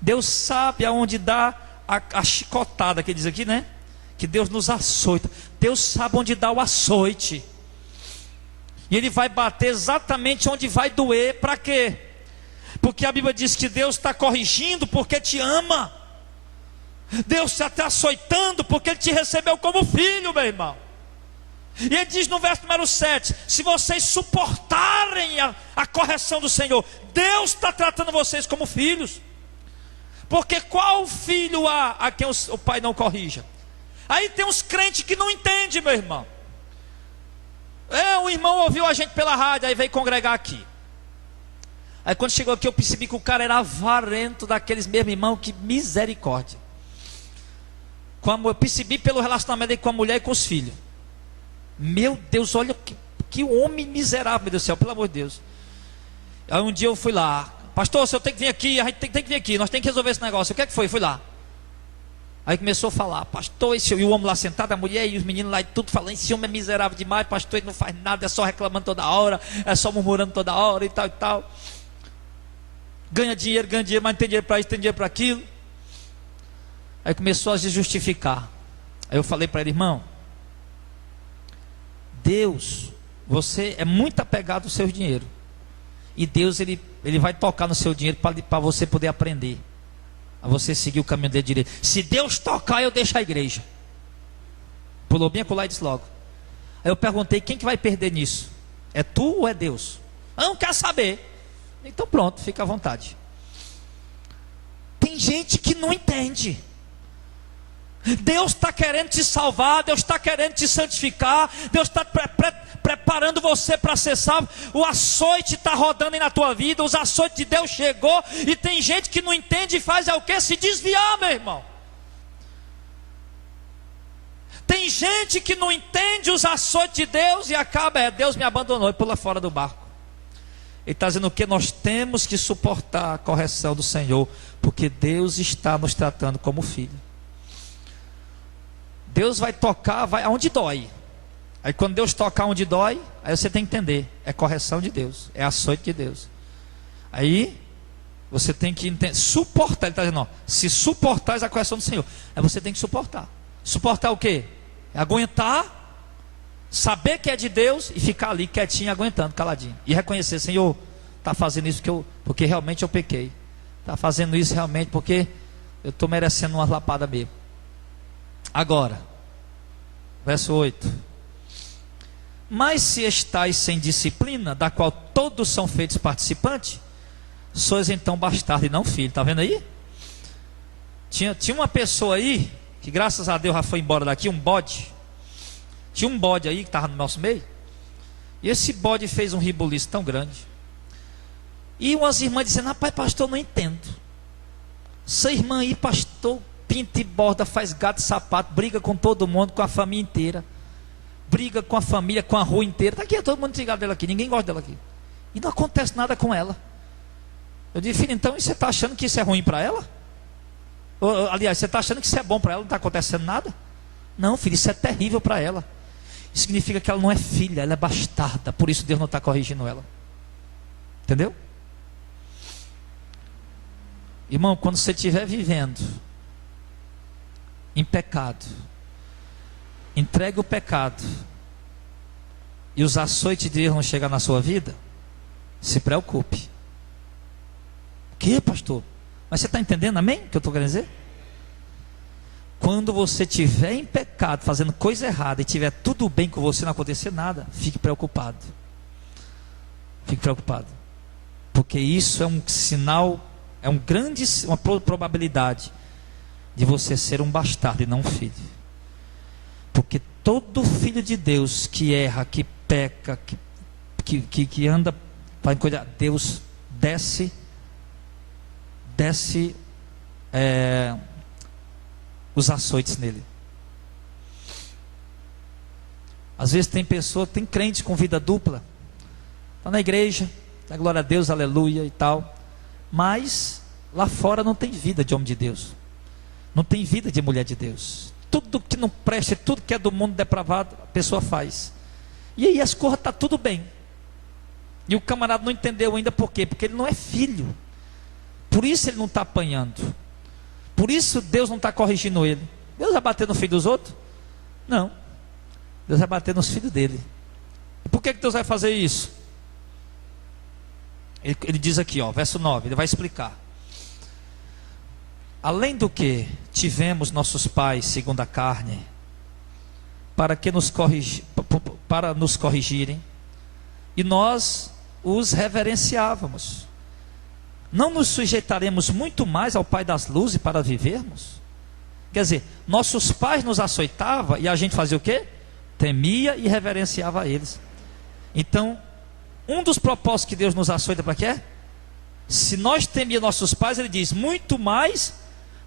Deus sabe aonde dá a chicotada, que diz aqui, né? Que Deus nos açoita. Deus sabe onde dá o açoite. E Ele vai bater exatamente onde vai doer. Para quê? Porque a Bíblia diz que Deus está corrigindo porque te ama. Deus está açoitando porque Ele te recebeu como filho, meu irmão. E Ele diz no verso número 7: se vocês suportarem a correção do Senhor, Deus está tratando vocês como filhos. Porque qual filho há a quem o pai não corrija? Aí tem uns crentes que não entendem, meu irmão. O irmão ouviu a gente pela rádio, aí veio congregar aqui. Aí quando chegou aqui eu percebi que o cara era avarento, daqueles mesmo irmãos, que misericórdia. Eu percebi pelo relacionamento dele com a mulher e com os filhos. Meu Deus, olha que homem miserável, meu Deus do céu, pelo amor de Deus. Aí um dia eu fui lá: pastor, o senhor tem que vir aqui, a gente tem que vir aqui, nós temos que resolver esse negócio. O que é que foi? Fui lá. Aí começou a falar: pastor, e o homem lá sentado, a mulher e os meninos lá e tudo falando: esse homem é miserável demais, pastor, ele não faz nada, é só reclamando toda hora, é só murmurando toda hora e tal e tal. Ganha dinheiro, mas não tem dinheiro para isso, tem dinheiro para aquilo. Aí começou a se justificar. Aí eu falei para ele: irmão, Deus, você é muito apegado ao seu dinheiro. E Deus, ele vai tocar no seu dinheiro para você poder aprender a você seguir o caminho dele direito. Se Deus tocar, eu deixo a igreja. Pulou bem acolá e disse logo. Aí eu perguntei: quem que vai perder nisso? É tu ou é Deus? Eu não quero saber. Então pronto, fica à vontade. Tem gente que não entende. Deus está querendo te salvar, Deus está querendo te santificar, Deus está preparando você para ser salvo. O açoite está rodando aí na tua vida, os açoites de Deus chegou, e tem gente que não entende e faz o que? Se desviar, meu irmão. Tem gente que não entende os açoites de Deus e acaba: Deus me abandonou, e pula fora do barco. Ele está dizendo que nós temos que suportar a correção do Senhor, porque Deus está nos tratando como filho. Deus vai tocar, vai aonde dói. Aí quando Deus tocar onde dói, aí você tem que entender: é correção de Deus, é açoite de Deus. Aí você tem que entender, suportar. Ele está dizendo: se suportares a correção do Senhor, aí você tem que suportar. Suportar o quê? É aguentar, saber que é de Deus e ficar ali quietinho, aguentando, caladinho. E reconhecer: Senhor, está fazendo isso porque realmente eu pequei. Está fazendo isso realmente porque eu estou merecendo uma lapada mesmo. Agora, verso 8: mas se estáis sem disciplina, da qual todos são feitos participantes, sois então bastardo e não filho. Está vendo aí? Tinha uma pessoa aí, que graças a Deus já foi embora daqui, um bode. Tinha um bode aí que estava no nosso meio, e esse bode fez um rebuliço tão grande. E umas irmãs dizendo: rapaz, pastor, não entendo. Essa irmã aí, pastor, pinta e borda, faz gato e sapato, briga com todo mundo, com a família inteira, briga com a família, com a rua inteira. Está aqui, todo mundo desligado dela aqui, ninguém gosta dela aqui, e não acontece nada com ela. Eu disse: filho, então você está achando que isso é ruim para ela? Aliás, você está achando que isso é bom para ela, não está acontecendo nada? Não, filho, isso é terrível para ela. Isso significa que ela não é filha, ela é bastarda. Por isso Deus não está corrigindo ela. Entendeu? Irmão, quando você estiver vivendo em pecado, entregue o pecado, e os açoites de Deus vão chegar na sua vida, se preocupe. O que, pastor? Mas você está entendendo, amém? O que eu estou querendo dizer? Quando você estiver em pecado, fazendo coisa errada, e tiver tudo bem com você, não acontecer nada, fique preocupado. Fique preocupado. Porque isso é um sinal, é uma probabilidade de você ser um bastardo e não um filho. Porque todo filho de Deus que erra, que peca, que anda para cuidar, Deus desce os açoites nele. Às vezes tem crentes com vida dupla, está na igreja, dá glória a Deus, aleluia e tal, mas lá fora não tem vida de homem de Deus, não tem vida de mulher de Deus. Tudo que não presta, tudo que é do mundo depravado, a pessoa faz, e aí as coisas estão tudo bem. E o camarada não entendeu ainda por quê? Porque ele não é filho. Por isso ele não está apanhando. Por isso Deus não está corrigindo ele. Deus vai bater no filho dos outros? Não. Deus vai bater nos filhos dele. E por que Deus vai fazer isso? Ele diz aqui, ó, verso 9, ele vai explicar. Além do que tivemos nossos pais segundo a carne, para nos corrigirem, e nós os reverenciávamos, não nos sujeitaremos muito mais ao Pai das luzes para vivermos? Quer dizer, nossos pais nos açoitavam e a gente fazia o quê? Temia e reverenciava a eles. Então, um dos propósitos que Deus nos açoita para quê? Se nós temíamos nossos pais, ele diz, muito mais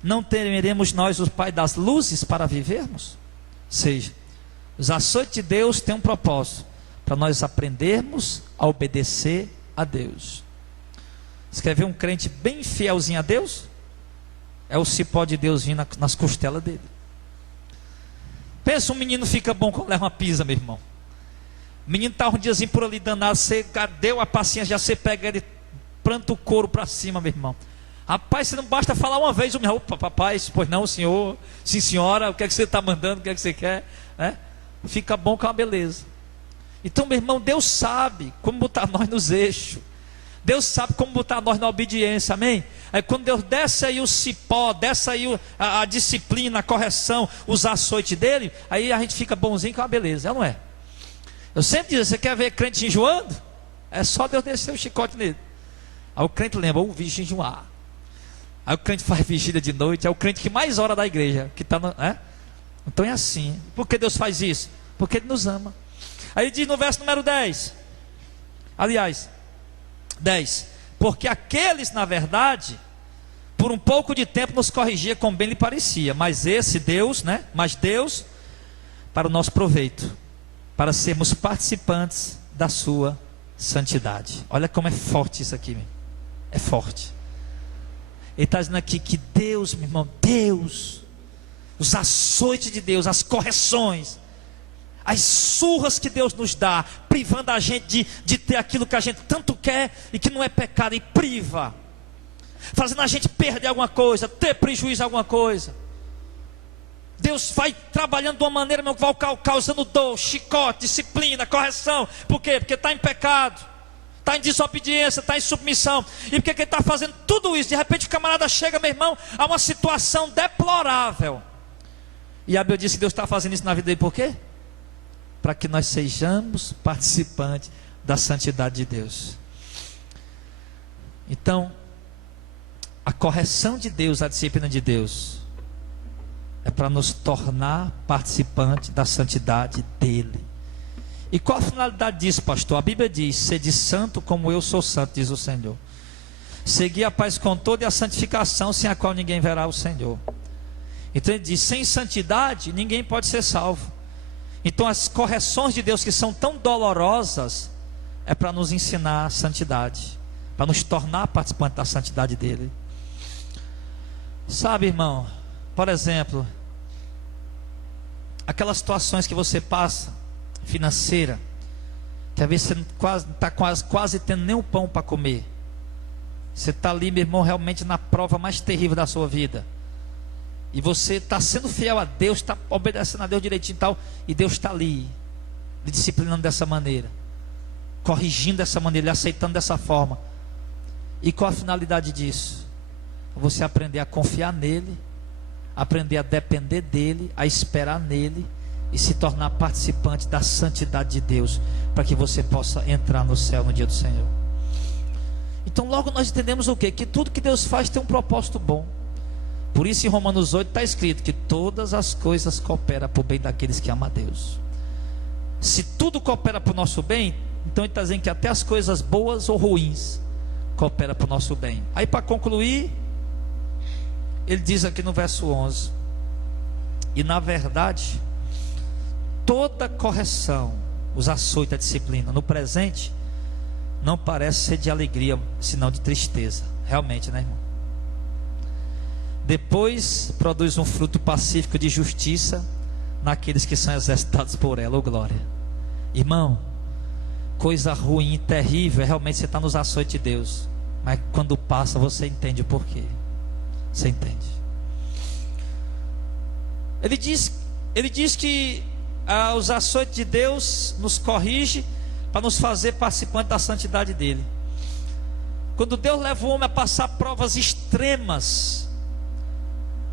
não temeremos nós o Pai das luzes para vivermos? Ou seja, os açoites de Deus têm um propósito, para nós aprendermos a obedecer a Deus. Você quer ver um crente bem fielzinho a Deus? É o cipó de Deus vindo nas costelas dele. Pensa, um menino fica bom quando leva uma pisa, meu irmão. O menino está um diazinho por ali danado, você deu a paciência, já você pega ele, planta o couro para cima, meu irmão. Rapaz, você não basta falar uma vez, opa, papai, pois não, senhor, sim senhora, o que é que você está mandando, o que é que você quer, né? Fica bom com a beleza. Então, meu irmão, Deus sabe como botar nós nos eixos. Deus sabe como botar nós na obediência, amém? Aí quando Deus desce aí o cipó, desce aí a disciplina, a correção, os açoites dele, aí a gente fica bonzinho com a beleza, não é? Eu sempre digo, você quer ver crente enjoando? É só Deus descer o chicote nele. Aí o crente lembra, o bicho enjoar. Aí o crente faz vigília de noite, é o crente que mais ora da igreja, que está, né? Então é assim. Por que Deus faz isso? Porque Ele nos ama. Aí diz no verso número 10, aliás, 10, porque aqueles, na verdade, por um pouco de tempo nos corrigia como bem lhe parecia, mas esse Deus, né? Mas Deus, para o nosso proveito, para sermos participantes da sua santidade. Olha como é forte isso aqui, meu. É forte. Ele está dizendo aqui que Deus, meu irmão, Deus, os açoites de Deus, as correções, as surras que Deus nos dá, privando a gente de ter aquilo que a gente tanto quer e que não é pecado, e priva, fazendo a gente perder alguma coisa, ter prejuízo em alguma coisa. Deus vai trabalhando de uma maneira, meu, que vai causando dor, chicote, disciplina, correção. Por quê? Porque está em pecado, está em desobediência, está em submissão. E porque Ele está fazendo tudo isso, de repente o camarada chega, meu irmão, a uma situação deplorável. E a Bíblia diz que Deus está fazendo isso na vida dele, por quê? Para que nós sejamos participantes da santidade de Deus. Então, a correção de Deus, a disciplina de Deus, é para nos tornar participantes da santidade dEle. E qual a finalidade disso, pastor? A Bíblia diz, sede santo como eu sou santo, diz o Senhor. Segui a paz com toda e a santificação, sem a qual ninguém verá o Senhor. Então ele diz, sem santidade ninguém pode ser salvo. Então as correções de Deus que são tão dolorosas, é para nos ensinar a santidade, para nos tornar participantes da santidade dEle. Sabe, irmão, por exemplo, aquelas situações que você passa, financeira, que às vezes você está quase tendo nem um pão para comer. Você está ali, meu irmão, realmente na prova mais terrível da sua vida. E você está sendo fiel a Deus, está obedecendo a Deus direitinho e tal, e Deus está ali, lhe disciplinando dessa maneira, corrigindo dessa maneira, lhe aceitando dessa forma. E qual a finalidade disso? Você aprender a confiar nele, aprender a depender dele, a esperar nele e se tornar participante da santidade de Deus, para que você possa entrar no céu no dia do Senhor. Então logo nós entendemos o quê? Que tudo que Deus faz tem um propósito bom. Por isso em Romanos 8 está escrito que todas as coisas cooperam para o bem daqueles que amam a Deus. Se tudo coopera para o nosso bem, então ele está dizendo que até as coisas boas ou ruins cooperam para o nosso bem. Aí para concluir, ele diz aqui no verso 11, e na verdade, toda correção, os açoites, a disciplina, no presente, não parece ser de alegria, senão de tristeza. Realmente, né, irmão? Depois produz um fruto pacífico de justiça naqueles que são exercitados por ela, ô glória. Irmão, coisa ruim, terrível, realmente você está nos açoites de Deus. Mas quando passa, você entende o porquê. Você entende. Ele diz que os açoites de Deus nos corrige para nos fazer participantes da santidade dele. Quando Deus leva o homem a passar provas extremas,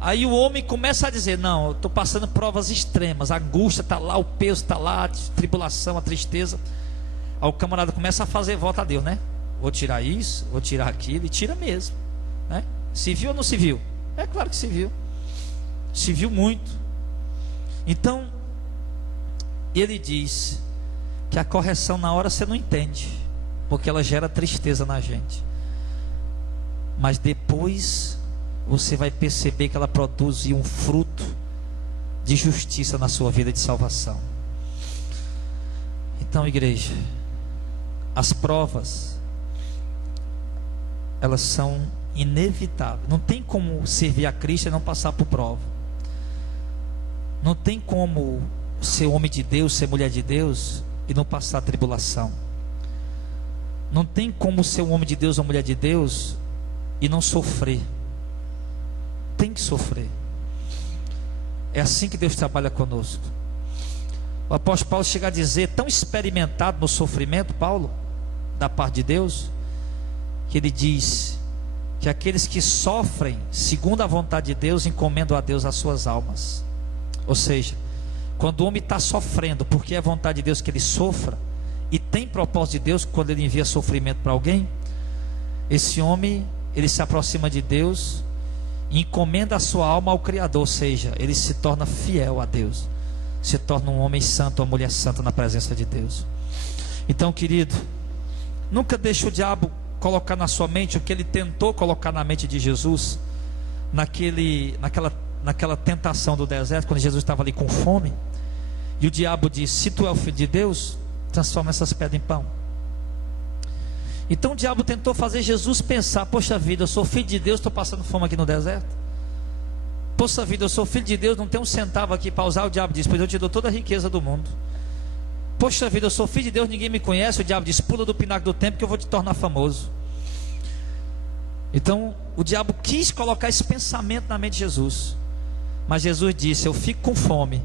aí o homem começa a dizer: não, eu estou passando provas extremas, a angústia está lá, o peso está lá, a tribulação, a tristeza. Aí o camarada começa a fazer volta a Deus, né? Vou tirar isso, vou tirar aquilo, e tira mesmo, né? Se viu ou não se viu? É claro que se viu. Se viu muito. Então, ele diz que a correção na hora você não entende, porque ela gera tristeza na gente. Mas depois você vai perceber que ela produz um fruto de justiça na sua vida de salvação. Então, igreja, as provas, elas são inevitáveis. Não tem como servir a Cristo e não passar por prova. Não tem como ser homem de Deus, ser mulher de Deus e não passar tribulação. Não tem como ser um homem de Deus ou mulher de Deus e não sofrer. Tem que sofrer. É assim que Deus trabalha conosco. O apóstolo Paulo chega a dizer, tão experimentado no sofrimento, Paulo, da parte de Deus, que ele diz que aqueles que sofrem segundo a vontade de Deus encomendam a Deus as suas almas. Ou seja, quando o homem está sofrendo porque é vontade de Deus que ele sofra, e tem propósito de Deus quando ele envia sofrimento para alguém, esse homem, ele se aproxima de Deus e encomenda a sua alma ao Criador. Ou seja, ele se torna fiel a Deus, se torna um homem santo, uma mulher santa na presença de Deus. Então, querido, nunca deixe o diabo colocar na sua mente o que ele tentou colocar na mente de Jesus naquela tentação do deserto, quando Jesus estava ali com fome, e o diabo disse: se tu é o filho de Deus, transforma essas pedras em pão. Então o diabo tentou fazer Jesus pensar: poxa vida, eu sou filho de Deus, estou passando fome aqui no deserto. Poxa vida, eu sou filho de Deus, não tenho um centavo aqui para usar. O diabo diz: pois eu te dou toda a riqueza do mundo. Poxa vida, eu sou filho de Deus, ninguém me conhece. O diabo diz: pula do pináculo do templo que eu vou te tornar famoso. Então o diabo quis colocar esse pensamento na mente de Jesus, mas Jesus disse: eu fico com fome,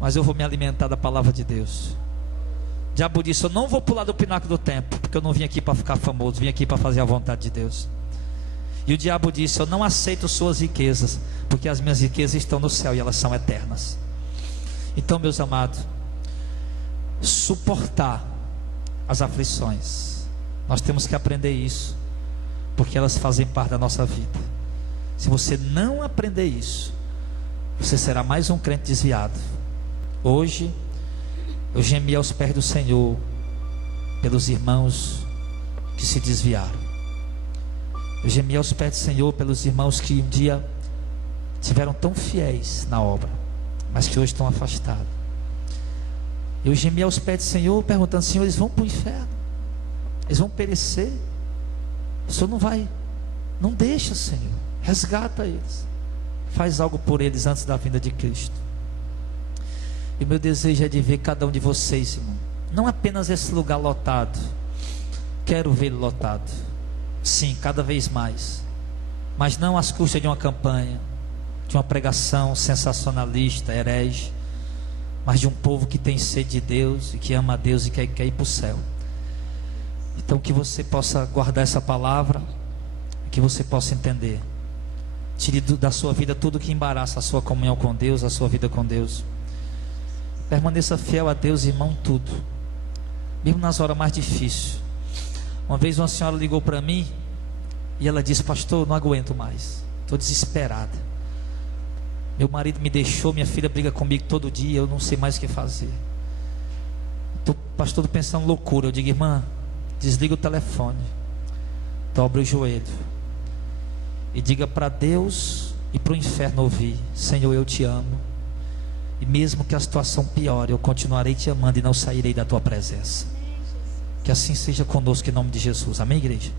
mas eu vou me alimentar da palavra de Deus. O diabo disse: eu não vou pular do pináculo do templo, porque eu não vim aqui para ficar famoso, vim aqui para fazer a vontade de Deus. E o diabo disse: eu não aceito suas riquezas, porque as minhas riquezas estão no céu e elas são eternas. Então, meus amados, suportar as aflições, nós temos que aprender isso, porque elas fazem parte da nossa vida. Se você não aprender isso, você será mais um crente desviado. Hoje eu gemi aos pés do Senhor pelos irmãos que se desviaram. Eu gemi aos pés do Senhor pelos irmãos que um dia tiveram tão fiéis na obra, mas que hoje estão afastados. Eu gemi aos pés do Senhor perguntando: Senhor, eles vão para o inferno, eles vão perecer. O Senhor não vai, não deixa, Senhor, resgata eles, faz algo por eles antes da vinda de Cristo. E o meu desejo é de ver cada um de vocês, irmão, não apenas esse lugar lotado, quero vê-lo lotado, sim, cada vez mais, mas não às custas de uma campanha, de uma pregação sensacionalista, herege, mas de um povo que tem sede de Deus e que ama a Deus e quer ir para o céu. Então que você possa guardar essa palavra, que você possa entender. Tire da sua vida tudo que embaraça a sua comunhão com Deus, a sua vida com Deus. Permaneça fiel a Deus, irmão, tudo, mesmo nas horas mais difíceis. Uma vez uma senhora ligou para mim e ela disse: pastor, não aguento mais, estou desesperada, meu marido me deixou, minha filha briga comigo todo dia, eu não sei mais o que fazer. Pastor, estou pensando loucura. Eu digo: irmã, desliga o telefone, dobre o joelho e diga para Deus e para o inferno ouvir: Senhor, eu te amo, e mesmo que a situação piore, eu continuarei te amando e não sairei da tua presença. Que assim seja conosco em nome de Jesus. Amém, igreja?